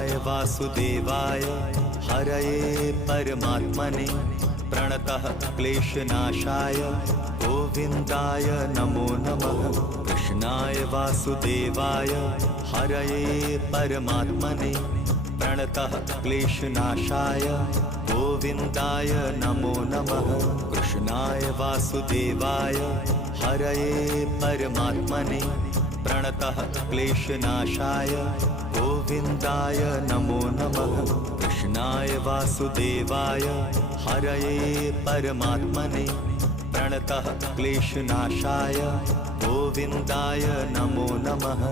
कृष्णाय वासुदेवाय हरये परमात्मने प्रणतः क्लेशनाशाय गोविन्दाय नमो नमः। कृष्णाय वासुदेवाय हरये परमात्मने प्रणतः क्लेशनाशाय गोविन्दाय नमो नमः। कृष्णाय वासुदेवाय हरये परमात्मने प्रणतः क्लेशनाशाय गोविन्दाय नमो नमः। कृष्णाय वासुदेवाय हरये परमात्मने प्रणतः क्लेशनाशाय गोविन्दाय नमो नमः।